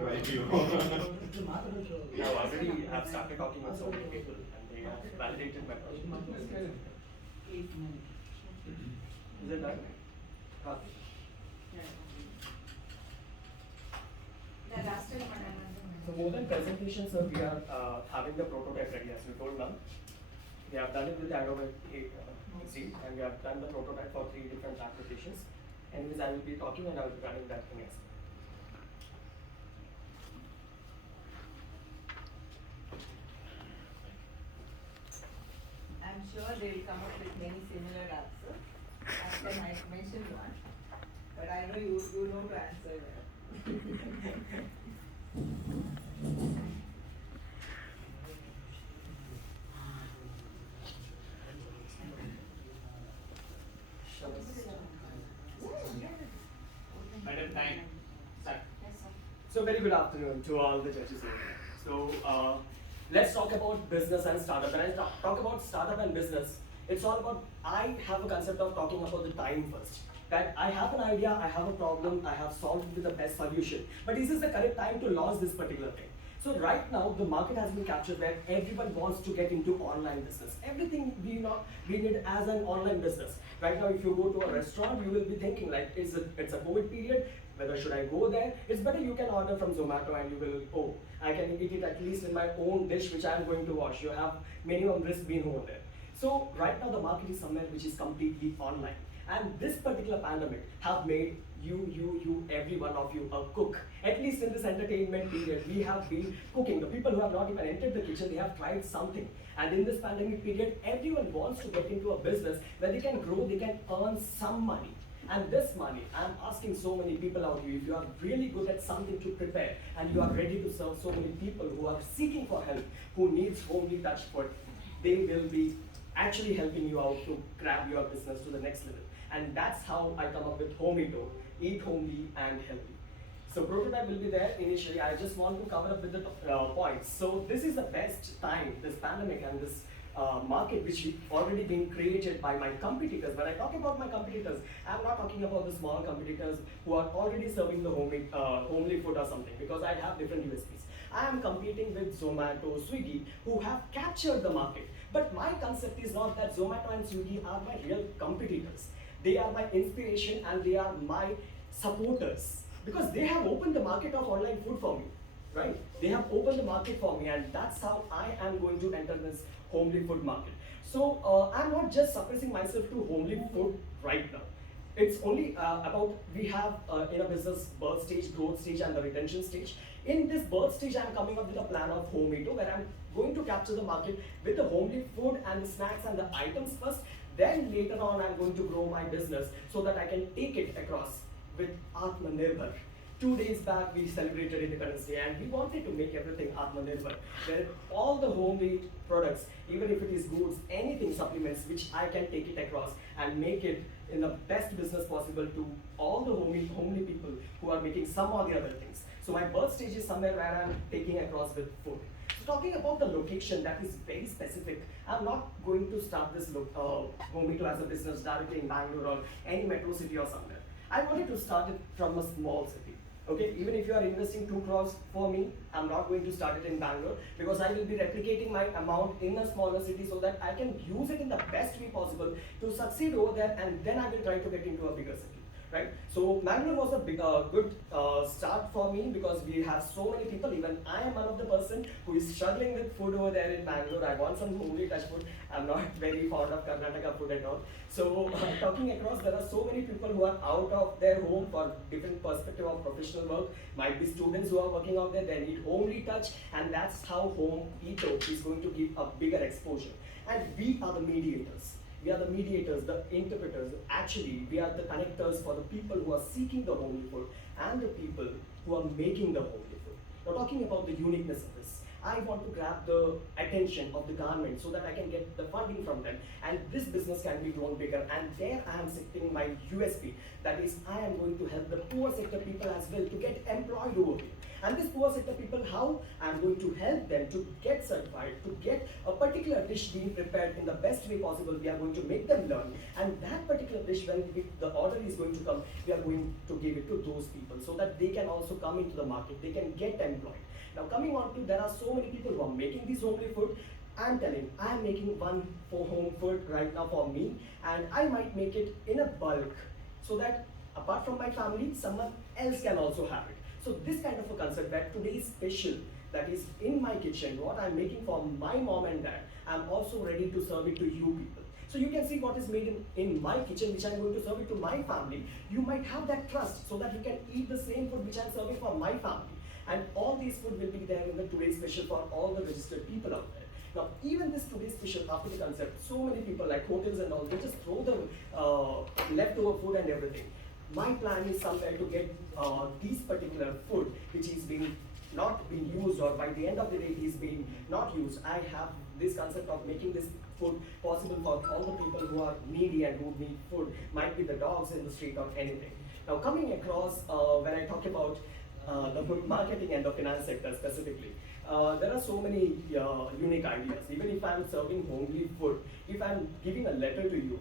Thank you. Now already have started talking with so many people and they have validated my project. Is it done? So more than presentations, sir, we are having the prototype ready as we told now. We have done it with Adobe XD and we have done the prototype for 3 different applications. Anyways, I will be talking and I will be running that thing as well. I'm sure they will come up with many similar answers. After I mentioned one, but I know you know to answer well. Madam, time. Start. So very good afternoon to all the judges here. So let's talk about business and startup. When I talk about startup and business, it's all about, I have a concept of talking about the time first. That I have an idea, I have a problem, I have solved it with the best solution. But is this the correct time to launch this particular thing? So right now, the market has been captured where everyone wants to get into online business. Everything we need as an online business. Right now, if you go to a restaurant, you will be thinking like, it's a COVID period, whether should I go there? It's better you can order from Zomato and you will, oh, I can eat it at least in my own dish which I am going to wash. You have minimum risk being over there. So right now, the market is somewhere which is completely online. And this particular pandemic have made you, every one of you, a cook. At least in this entertainment period, we have been cooking. The people who have not even entered the kitchen, they have tried something. And in this pandemic period, everyone wants to get into a business where they can grow, they can earn some money. And this money, I'm asking so many people out here, if you are really good at something to prepare and you are ready to serve so many people who are seeking for help, who needs homely touch food, they will be actually helping you out to grab your business to the next level. And that's how I come up with Homeito, eat homely and healthy. So prototype will be there initially. I just want to cover up with the points. So this is the best time, this pandemic and this market which already been created by my competitors. When I talk about my competitors, I'm not talking about the small competitors who are already serving the homely food or something, because I have different USPs. I am competing with Zomato, Swiggy, who have captured the market. But my concept is not that Zomato and Swiggy are my real competitors. They are my inspiration and they are my supporters, because they have opened the market of online food for me, right? They have opened the market for me, and that's how I am going to enter this homely food market. So I'm not just suppressing myself to homely food right now. It's only about, we have in a business birth stage, growth stage and the retention stage. In this birth stage, I'm coming up with a plan of Homeito where I'm going to capture the market with the homely food and the snacks and the items first. Then later on, I'm going to grow my business so that I can take it across with Atmanirbhar. 2 days back, we celebrated Independence Day and we wanted to make everything Atmanirbhar, where all the homemade products, even if it is goods, anything, supplements, which I can take it across and make it in the best business possible to all the homely people who are making some or the other things. So my birth stage is somewhere where I'm taking across with food. So talking about the location, that is very specific. I'm not going to start this Homeito as a business directly in Bangalore or any metro city or somewhere. I wanted to start it from a small city. Okay, even if you are investing 2 crores for me, I'm not going to start it in Bangalore, because I will be replicating my amount in a smaller city so that I can use it in the best way possible to succeed over there, and then I will try to get into a bigger city. Right? So Bangalore was a good start for me, because we have so many people. Even I am one of the person who is struggling with food over there in Bangalore. I want some homely touch food. I'm not very fond of Karnataka food at all. So talking across, there are so many people who are out of their home for different perspective of professional work. Might be students who are working out there. They need homely touch, and that's how Homeito is going to give a bigger exposure. And we are the mediators. We are the mediators, the interpreters. Actually, we are the connectors for the people who are seeking the homely food and the people who are making the homely food. Now, talking about the uniqueness of this, I want to grab the attention of the government so that I can get the funding from them, and this business can be grown bigger. And there I am setting my USP. That is, I am going to help the poor sector people as well to get employed over here. And these poor sector people, how I'm going to help them to get certified, to get a particular dish being prepared in the best way possible. We are going to make them learn, and that particular dish, when the order is going to come, we are going to give it to those people so that they can also come into the market, they can get employed. Now coming on to, there are so many people who are making this homely food. I'm telling, I'm making one for home food right now for me, and I might make it in a bulk so that apart from my family, someone else can also have it. So this kind of a concept that today's special that is in my kitchen, what I'm making for my mom and dad, I'm also ready to serve it to you people. So you can see what is made in my kitchen, which I'm going to serve it to my family. You might have that trust so that you can eat the same food which I'm serving for my family. And all these food will be there in the today's special for all the registered people out there. Now, even this today's special after the concept, so many people like hotels and all, they just throw the leftover food and everything. My plan is somewhere to get these particular food which is being not being used, or by the end of the day it is being not used. I have this concept of making this food possible for all the people who are needy and who need food, might be the dogs in the street or anything. Now coming across, when I talk about the marketing and the finance sector specifically, there are so many unique ideas. Even if I'm serving homely food, if I'm giving a letter to you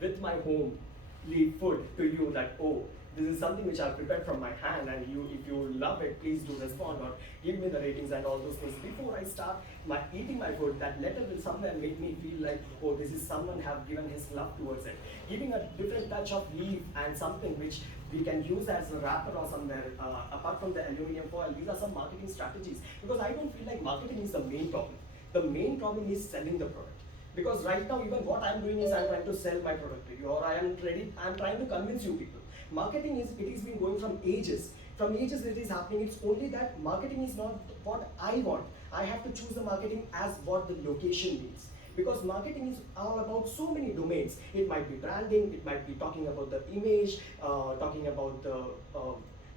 with my homely food to you that, oh, this is something which I've prepared from my hand, and you, if you love it, please do respond or give me the ratings and all those things. Before I start eating my food, that letter will somewhere make me feel like, oh, this is someone have given his love towards it. Giving a different touch of leaf and something which we can use as a wrapper or somewhere, apart from the aluminum foil. These are some marketing strategies, because I don't feel like marketing is the main problem. The main problem is selling the product. Because right now, even what I'm doing is I'm trying to sell my product to you, or I'm trying to convince you people. Marketing is, it has been going from ages. From ages it is happening. It's only that marketing is not what I want. I have to choose the marketing as what the location needs. Because marketing is all about so many domains. It might be branding, it might be talking about the image, talking about the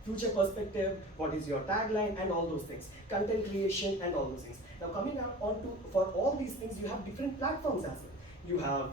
future perspective, what is your tagline, and all those things. Content creation and all those things. Now coming up on to, for all these things, you have different platforms as well. You have,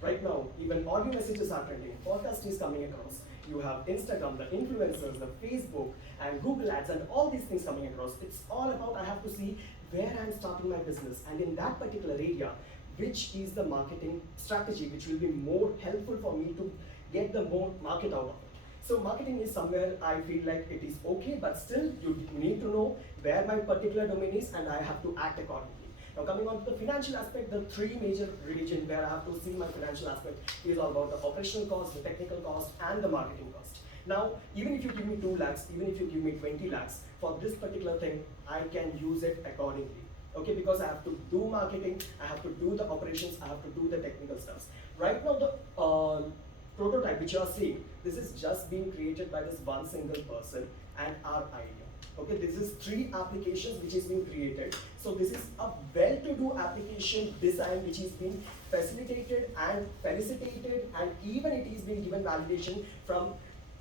right now, even audio messages are trending, podcast is coming across. You have Instagram, the influencers, the Facebook, and Google Ads, and all these things coming across. It's all about, I have to see where I'm starting my business, and in that particular area, which is the marketing strategy which will be more helpful for me to get the more market out of it. So marketing is somewhere I feel like it is okay, but still you need to know where my particular domain is, and I have to act accordingly. Now coming on to the financial aspect, the three major regions where I have to see my financial aspect is all about the operational cost, the technical cost, and the marketing cost. Now, even if you give me 2 lakhs, even if you give me 20 lakhs, for this particular thing, I can use it accordingly. Okay, because I have to do marketing, I have to do the operations, I have to do the technical stuff. Right now, the prototype which you are seeing, this is just being created by this one single person and our idea. Okay, this is 3 applications which is being created. So this is a well-to-do application design which is being facilitated and felicitated, and even it is being given validation from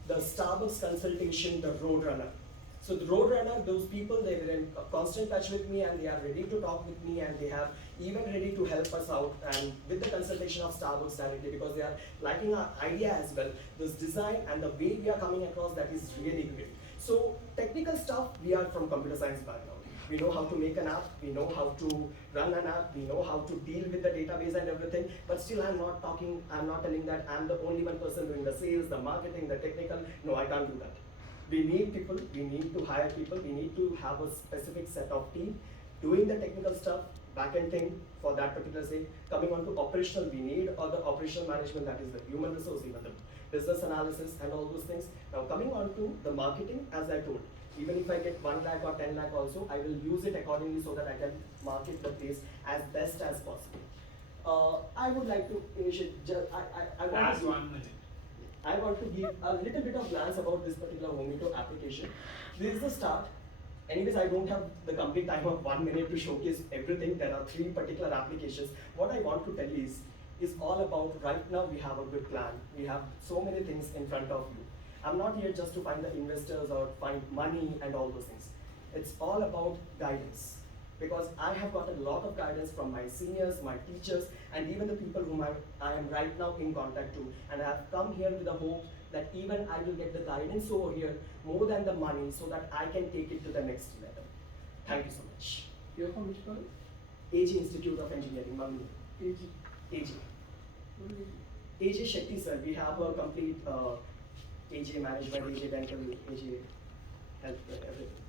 the Starbucks consultation, the Roadrunner. So the Roadrunner, those people, they were in constant touch with me, and they are ready to talk with me, and they have even ready to help us out, and with the consultation of Starbucks directly, because they are liking our idea as well. This design and the way we are coming across, that is really great. So technical stuff, we are from computer science background. We know how to make an app, we know how to run an app, we know how to deal with the database and everything, but still I'm not telling that I'm the only one person doing the sales, the marketing, the technical. No, I can't do that. We need people, we need to hire people, we need to have a specific set of team doing the technical stuff, back-end thing for that particular thing. Coming on to operational, we need the operational management, that is the human resource, even the business analysis and all those things. Now coming on to the marketing, as I told, even if I get 1 lakh or 10 lakh also, I will use it accordingly so that I can market the place as best as possible. I would like to initiate, I want Last to 1 minute. I want to give a little bit of glance about this particular Homito application. This is the start. Anyways, I don't have the complete time of 1 minute to showcase everything. There are 3 particular applications. What I want to tell you is all about, right now we have a good plan. We have so many things in front of you. I'm not here just to find the investors or find money and all those things. It's all about guidance. Because I have got a lot of guidance from my seniors, my teachers, and even the people whom I am right now in contact to. And I have come here with the hope that even I will get the guidance over here more than the money so that I can take it to the next level. Thank you so much. You're from which college? AG Institute of Engineering, Mangalore. AG. AG. What is it? AJ Shetty sir, we have a complete AJ management, AJ dental, AJ health, everything.